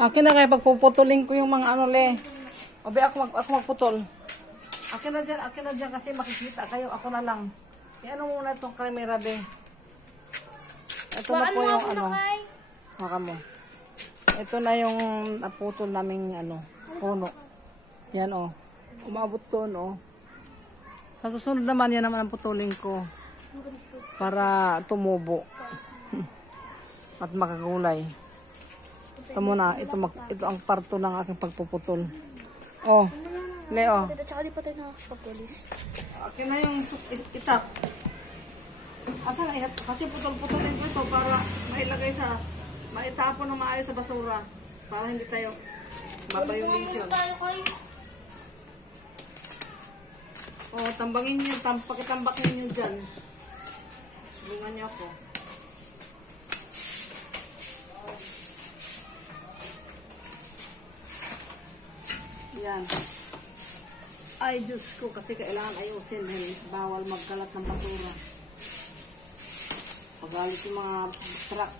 Akin na kaya pagpuputulin ko yung mga ano le. Obe ako magputol. Akin na dyan kasi makikita kayo. Ako na lang. Ano muna itong camera be. Ito na po yung ano. Maka mo. Ito na yung naputol naming ano, puno. Yan oh. Umabot doon oh. Sa susunod naman yan naman ang putulin ko. Para tumubo. At makagulay. Ito muna, ito ang parto ng aking pagpuputol. Oh, Leo. Tsaka di pa tayo nakakapagpulis. Akin na yung itap. Asa na ihat? Kasi putol-putulin ko ito para mailagay sa, maitapon na maayos sa basura. Para hindi tayo mabayulisyon. Oh, tambangin nyo, pakitambakin nyo dyan. Bungan nyo ako. Yan. Ay, Diyos ko, kasi kailangan ayusin. Bawal magkalat ng basura. Pagalit yung mga truck.